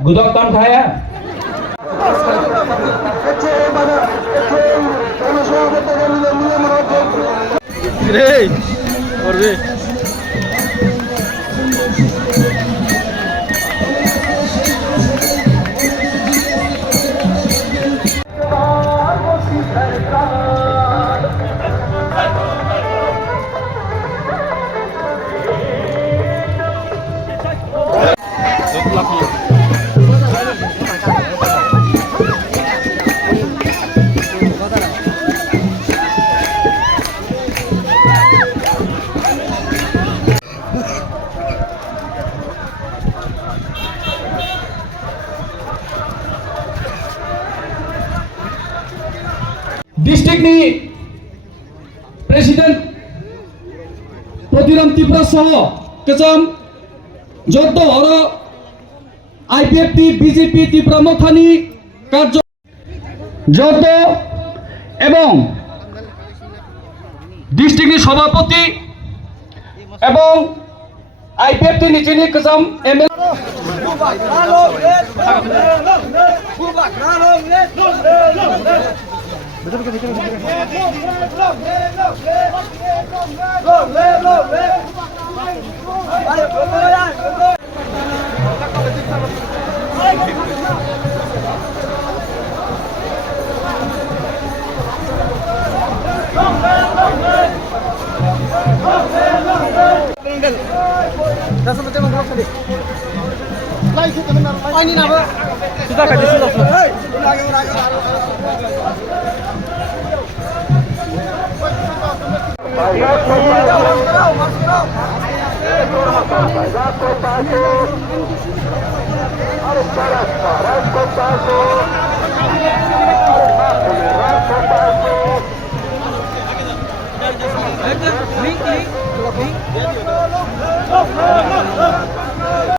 गुदा काम खाया डिस्ट्रिक्टनि प्रेसिडेंट प्रतिराम त्रिपुरा सह केचम जद्द हर आईपीएफटी बीजेपी त्रिपुरा मथानी कार्य जद्द एवं डिस्ट्रिक्टनि सभापति एवं आईपीएफटी निचेनि केचम एमएलए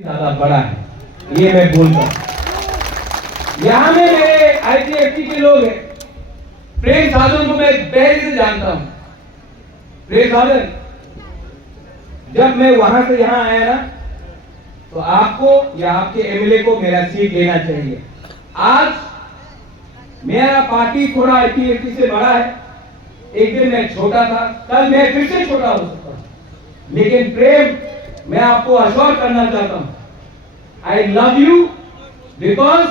ज्यादा बड़ा है, ये मैं बोलता हूँ। यहाँ में मेरे आईपीएफटी के लोग हैं। प्रेम साधन को मैं पहले से जानता हूँ। प्रेम साधन, जब मैं वहां से यहाँ आया ना, तो आपको या आपके एमएलए को मेरा सीट देना चाहिए। आज मेरा पार्टी थोड़ा आईपीएफटी से बड़ा है। एक दिन मैं छोटा था, कल मैं फिर से छोटा हो सकता हूँ, लेकिन प्रेम, मैं आपको आश्वस्त करना चाहता हूँ, I love you because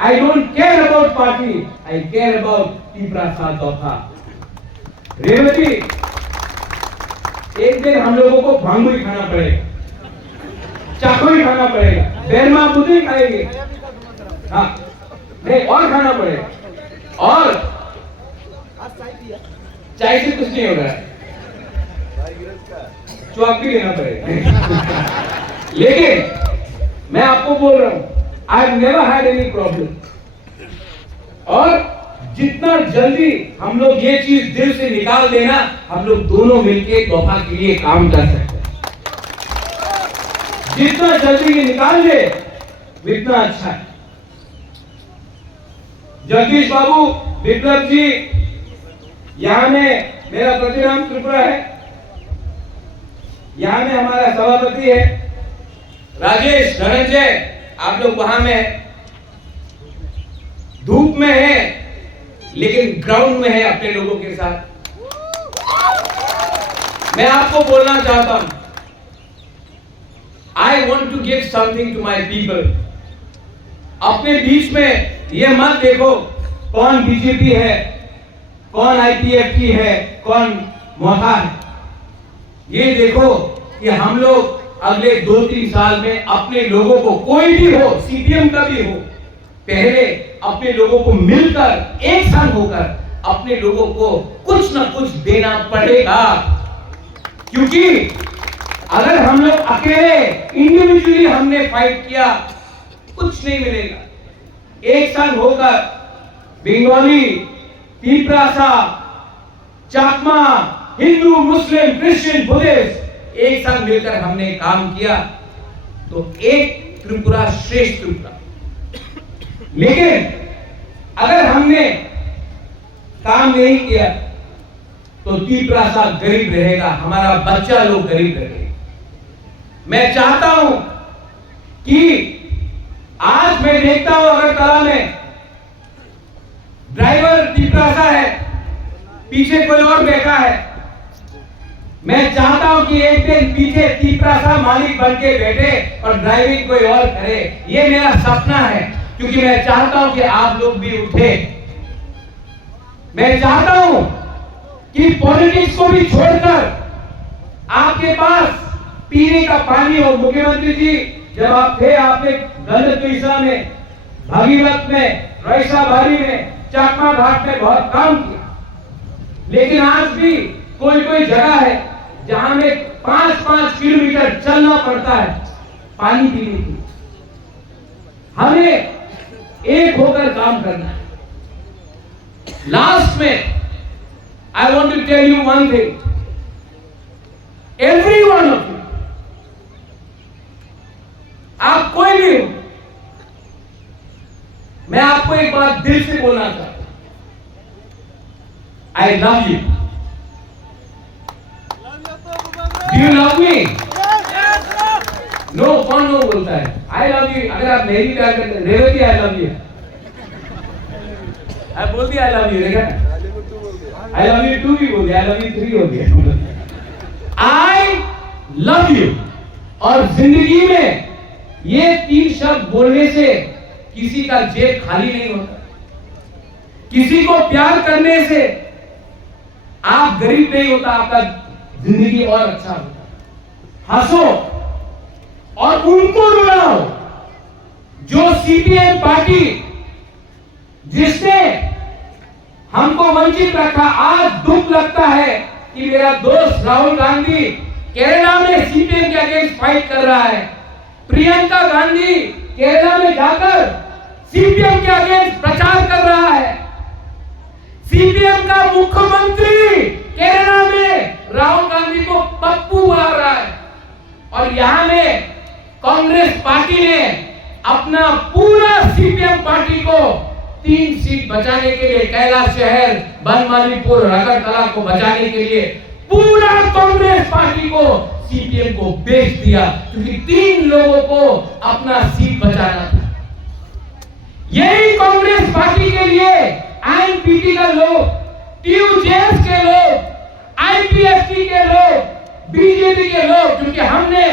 I don't care about party, I care about Tripura साधौथा। रेवती, एक दिन हम लोगों को भांगू ही खाना पड़ेगा, चाकू ही खाना पड़ेगा, बैरमा बुद्धि खाएंगे, हाँ नहीं और खाना पड़ेगा, और चाय से कुछ नहीं हो रहा है, चौक भी लेना पड़ेगा। लेकिन मैं आपको बोल रहा हूं, I have never had any problem, और जितना जल्दी हम लोग ये चीज दिल से निकाल देना, हम लोग दोनों मिलकर तोहफा के लिए काम कर सकते हैं। जितना जल्दी ये निकाल दे उतना अच्छा है। जगदीश बाबू, विप्लव जी, यहाँ में मेरा प्रतिराम त्रिपुरा है, यहाँ में हमारा सभापति है राजेश धनंजय, आप लोग वहां में धूप में है लेकिन ग्राउंड में है अपने लोगों के साथ। मैं आपको बोलना चाहता हूं, I want to give something to my people. अपने बीच में ये मत देखो कौन बीजेपी है, कौन आईपीएफटी है, कौन मोथा है। ये देखो कि हम लोग अगले 2-3 साल में अपने लोगों को, कोई भी हो, सीपीएम का भी हो, पहले अपने लोगों को मिलकर एक संग होकर अपने लोगों को कुछ ना कुछ देना पड़ेगा। क्योंकि अगर हम लोग अकेले इंडिविजुअली हमने फाइट किया, कुछ नहीं मिलेगा। एक संग होकर बंगाली, तिपरासा, चाकमा, हिंदू, मुस्लिम, क्रिश्चियन, बुद्धिस्ट एक साथ मिलकर हमने काम किया तो एक त्रिपुरा श्रेष्ठ त्रिपुरा। लेकिन अगर हमने काम नहीं किया तो त्रिपुरा सा गरीब रहेगा, हमारा बच्चा लोग गरीब रहेगा। मैं चाहता हूं कि आज मैं देखता हूं अगरतला में ड्राइवर तिपरासा है, पीछे कोई और बैठा है। मैं चाहता हूं कि एक दिन पीछे तिपरासा मालिक बन के बैठे और ड्राइविंग कोई और करे। ये मेरा सपना है, क्योंकि मैं चाहता हूं कि आप लोग भी उठे। मैं चाहता हूं कि पॉलिटिक्स को भी छोड़कर आपके पास पीने का पानी हो। मुख्यमंत्री जी, जब आप थे आपने गंधतुईसा में, भागीरथ में, रईसाबारी में, चाकमा घाट में बहुत काम किया, लेकिन आज भी कोई कोई जगह है जहां में 5-5 किलोमीटर चलना पड़ता है पानी पीने के लिए। हमें एक होकर काम करना है। लास्ट में I want to tell you one thing, every one of you, आप कोई भी हो, मैं आपको एक बात दिल से बोलना चाहता हूं, I love you. Do you love me? No, कौन नो बोलता है? I love you. अगर आप नहीं भी प्यार करते, Revathi I love you, I बोल दिया आई लव यू, देखा? आई लव यू 2 भी बोल दिया, आई लव यू 3 हो गया। आई लव यू। और जिंदगी में ये 3 शब्द बोलने से किसी का जेब खाली नहीं होता। किसी को प्यार करने से आप गरीब नहीं होता, आपका जिंदगी और अच्छा होता। हंसो और उनको रुलाओ जो सीपीएम पार्टी जिसने हमको वंचित रखा। आज दुख लगता है कि मेरा दोस्त राहुल गांधी केरला में सीपीएम के अगेंस्ट फाइट कर रहा है। प्रियंका गांधी केरला में जाकर सीपीएम के अगेंस्ट प्रचार कर रहा है। सीपीएम का मुख्यमंत्री केरला में राहुल गांधी को पप्पू बुला रहा है। और यहां में कांग्रेस पार्टी ने अपना पूरा सीपीएम पार्टी को 3 सीट बचाने के लिए, कैलाश शहर, बनमालीपुर, अगरतला को बचाने के लिए पूरा कांग्रेस पार्टी को सीपीएम को बेच दिया, क्योंकि 3 लोगों को अपना सीट बचाना था। यही कांग्रेस पार्टी के लिए आईएनपीटी का लोग, टीयूजेएस के लोग, आईपीएफटी के लोग, बीजेपी के लोग, क्योंकि हमने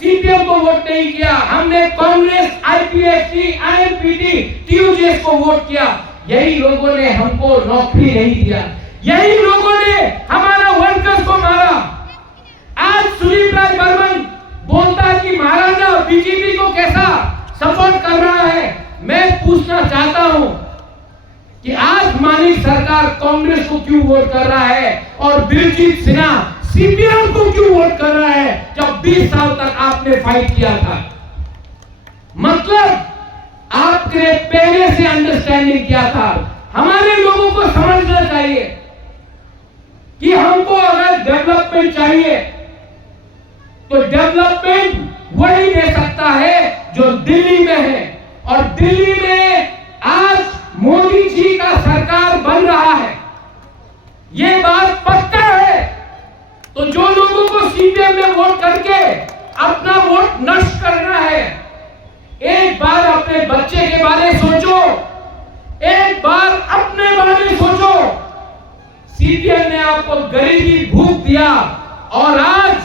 सीपीएम को वोट नहीं किया, हमने कांग्रेस, आईपीएफटी, आईएनपीटी, टीयूजेएस को वोट किया। यही लोगों ने हमको नौकरी नहीं दिया, यही लोगों ने हमारा वर्कर्स को मारा। आज सुदीप राय बर्मन बोलता है कि महाराजा बीजेपी को कैसा सपोर्ट कर रहा है। मैं पूछना चाहता हूं कि आज मानिक सरकार कांग्रेस को क्यों वोट कर रहा है और दिलजीत सिन्हा सीपीएम को क्यों वोट कर रहा है, जब 20 साल तक आपने फाइट किया था। मतलब आपने पहले से अंडरस्टैंडिंग किया था। हमारे लोगों को समझना चाहिए कि हमको अगर डेवलपमेंट चाहिए तो डेवलपमेंट वही दे सकता है जो दिल्ली में है। और दिल्ली में आज मोदी जी का सरकार बन रहा है, ये बात पक्का है। तो जो लोगों को सीपीएम में वोट करके अपना वोट नष्ट करना है, एक बार अपने बच्चे के बारे सोचो, एक बार अपने बारे सोचो। सीपीएम ने आपको गरीबी भूख दिया और आज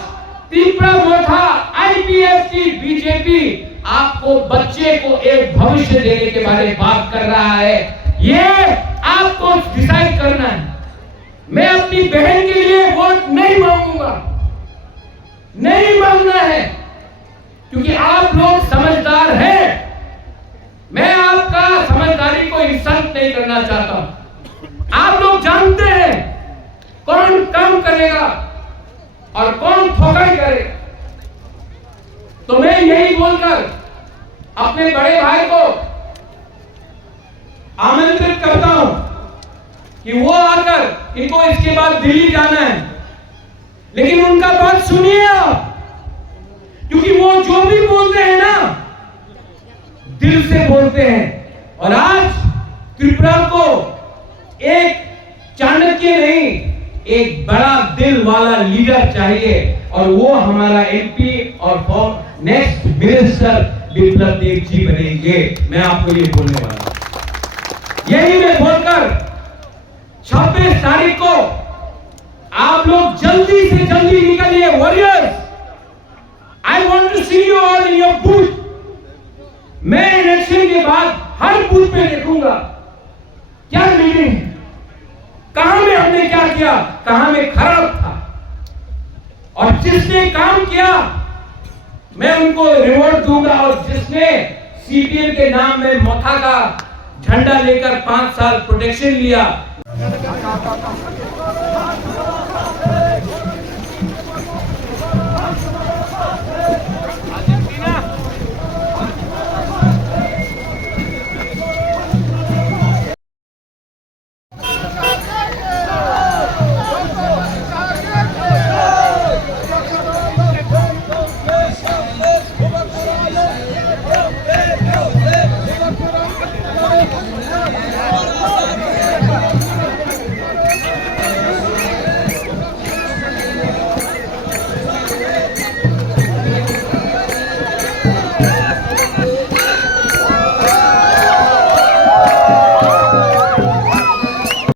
तीव्र मोथा आईपीएफटी बीजेपी आपको बच्चे को एक भविष्य देने के बारे में बात कर रहा है। ये आपको डिसाइड करना है। मैं अपनी बहन के लिए वोट नहीं मांगूंगा, नहीं मांगना है, क्योंकि आप लोग समझदार हैं। मैं आपका समझदारी को इंसल्ट नहीं करना चाहता। आप लोग जानते हैं कौन काम करेगा और कौन ठोकाई करेगा। तो मैं यही बोलकर अपने बड़े भाई को आमंत्रित करता हूं कि वो आकर, इनको इसके बाद दिल्ली जाना है, लेकिन उनका बात सुनिए आप, क्योंकि वो जो भी बोलते हैं ना दिल से बोलते हैं। और आज त्रिपुरा को एक चाणक्य नहीं, एक बड़ा दिल वाला लीडर चाहिए, और वो हमारा एमपी और नेक्स्ट मिनिस्टर बिप्लब देव जी बनेंगे। मैं आपको ये बोलने वाला हूं। यही मैं बोलकर 26 तारीख को आप लोग जल्दी से जल्दी निकलिए warriors. I want to see you all in your booth. मैं इलेक्शन के बाद हर बूथ पे देखूंगा क्या मीटिंग है, कहां में हमने क्या किया, कहां में खराब था, और जिसने काम किया मैं उनको रिवॉर्ड दूंगा, और जिसने सीपीएम के नाम में मोथा का झंडा लेकर 5 साल प्रोटेक्शन लिया